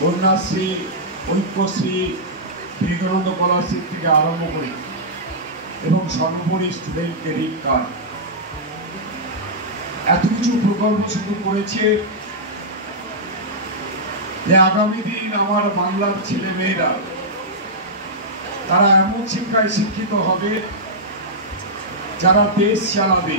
Kanyashree, Aikyashree, Vivekananda scholarship থেকে আরম্ভ করে এবং সর্বোপরি স্টুডেন্ট ক্রেডিট কার্ড, এত কিছু প্রকল্প শুরু করেছে যে আগামী দিন আমার বাংলার ছেলে মেয়েরা তারা এমন শিক্ষায় শিক্ষিত হবে যারা দেশ চালাবে।